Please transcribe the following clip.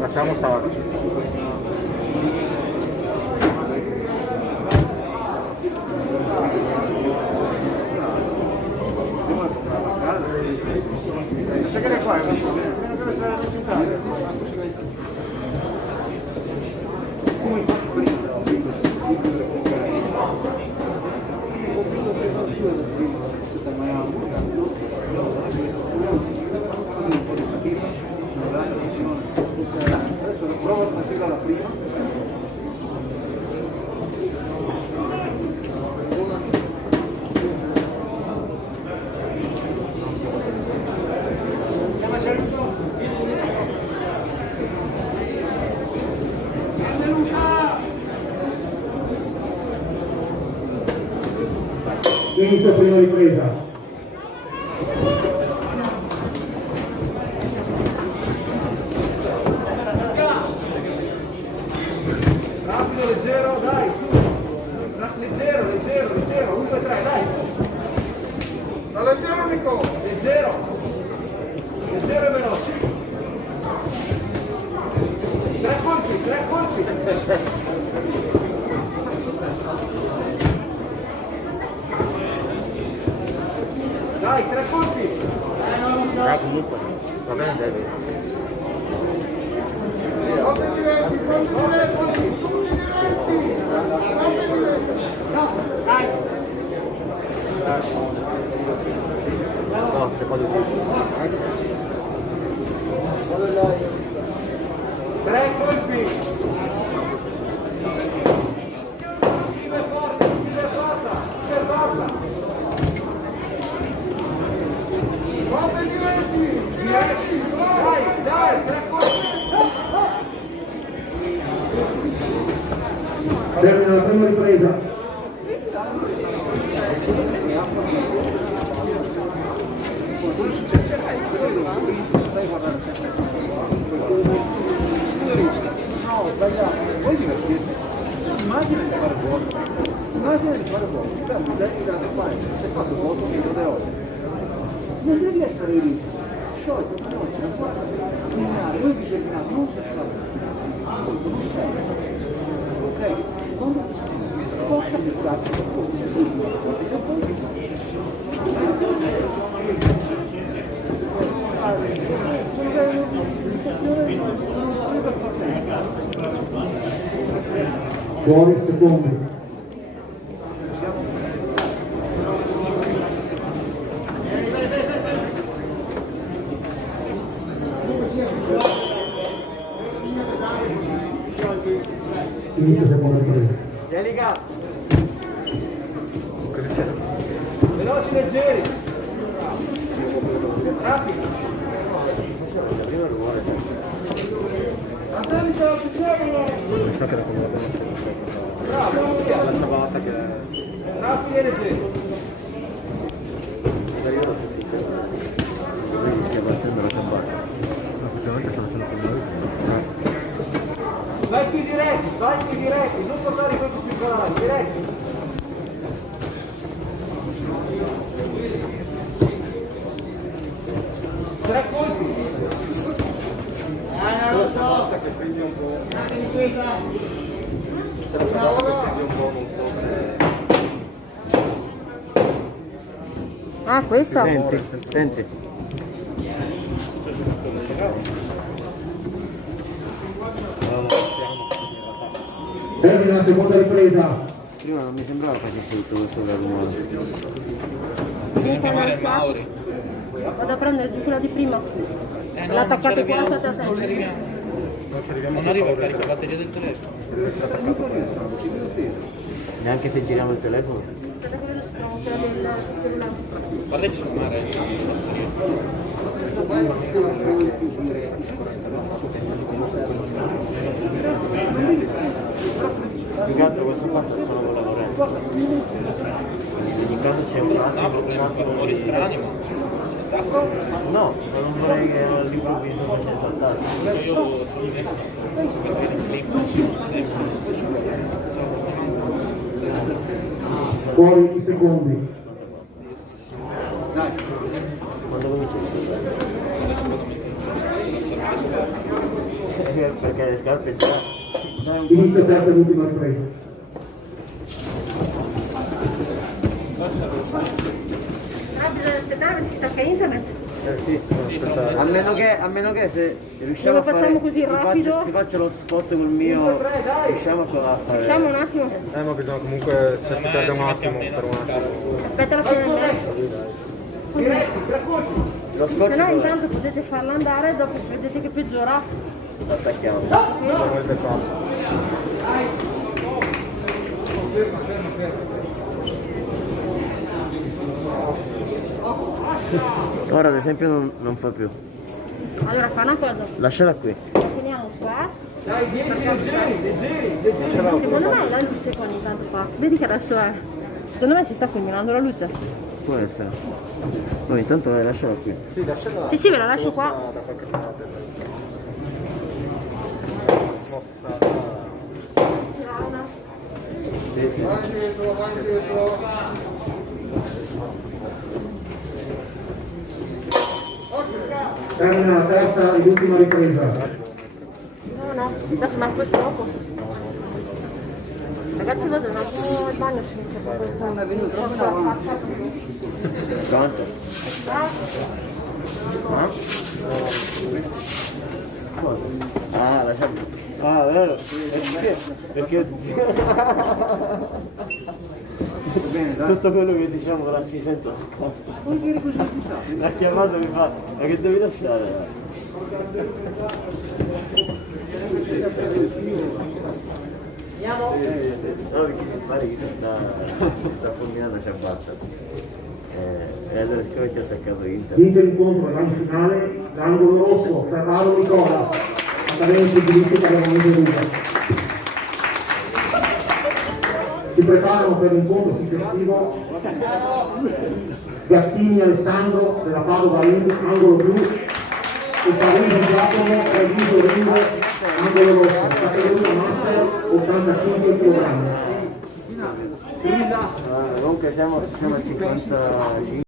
Lasciamo stare. Inizio prima ripresa. Rapido, leggero, dai, leggero, 1, 2, 3, dai. Da leggero, Nico. Leggero e veloce. 3 colpi. Dai, 3 colpi! Comunque, va bene, David. Colpi diretti! No, dai! No, che fa di più. 3 colpi! Termina la prima ripresa. No, sbagliato. Poi divertirti. Immagina di fare buono. Beh, hai fatto molto meglio di oggi. Non devi essere lì. Sciolto, ma non ce la fa. Segnare, lui dice che non si fa. Non serve. Ok? Quando si spocca il cazzo, Fuori secondi. Inizio seconda ripresa. Delicato. Veloci, leggeri. Rapidi. Pensate la cosa. Bravo, La ciabatta che rapidi e leggeri. vedi che va facendo la ciabatta. Effettivamente sta facendo con noi. Vai più diretti, non portare i colpi circolari, diretti. Tre colpi. Non lo so. Che prendi un po'. C'è la ciabatta che prendi un po', non so se... Ah, questa? Senti. Termina la seconda ripresa. Prima non mi sembrava facessi tutto questo da rumore. Devi chiamare Mauri. Vado a prendere giù quella di prima. L'ha attaccata qua, state attenti. Non arriva a carica la batteria del telefono. Neanche se giriamo il telefono. Aspetta che vedo se trovo quella del cellulare. Guarda di sommare. Più che altro questo qua sta solo con la corrente. In ogni caso c'è un attimo. No, problema per rumori strani, ma si sta. No, ma non vorrei che all'improvviso fosse saltato. Io sono messo perché il clip Fuori i secondi. Quando cominci? Perché le scarpe già. Inizio terza e ultima ripresa. Ah, bisogna aspettare che si stacca internet. Sì, A meno che se riusciamo Lo a fare... facciamo così rapido? Ti faccio lo spot col mio... Riusciamo a fare... Facciamo un attimo. Ma bisogna comunque ci perde un attimo per un attimo. Aspetta la fine del match. Lo spot Se no intanto potete farlo andare, dopo se vedete che peggiora. lo attacchiamo. Avete fatto. Ora ad esempio non fa più. Allora fa una cosa, Lasciala qui. la teniamo qua. Secondo me l'antice qua ogni tanto fa. Vedi che adesso è. Secondo me si sta fulminando la luce. Può essere. No, intanto lasciala qui. Sì, lasciala. Sì, ve la lascio qua. Da qualche parte. Sì, sì. Vai dietro, vai dietro. Termina la terza e l'ultima ripresa. No, adesso ma questo dopo. Ragazzi vado un attimo al bagno se mi c'è proprio. Non è venuto troppo. Pronto? Ah, lasciamo. Ah, vero? Perché tutto quello che diciamo ora si sente. L'ha chiamato e mi fa, ma che devi lasciare? No, perché mi pare che sta fulminando ciabatta. E allora siccome ci ha attaccato Inter. Vince l'incontro alla finale l'angolo rosso Ferraro Nicola, apparente diritto per la moneta Ruba. Si preparano per l'incontro successivo Gattini Alessandro della Padova Ring, angolo blu, e Parigi Giacomo Treviso Ring, angolo rosso, categoria master 85 kg. Comunque siamo a 55.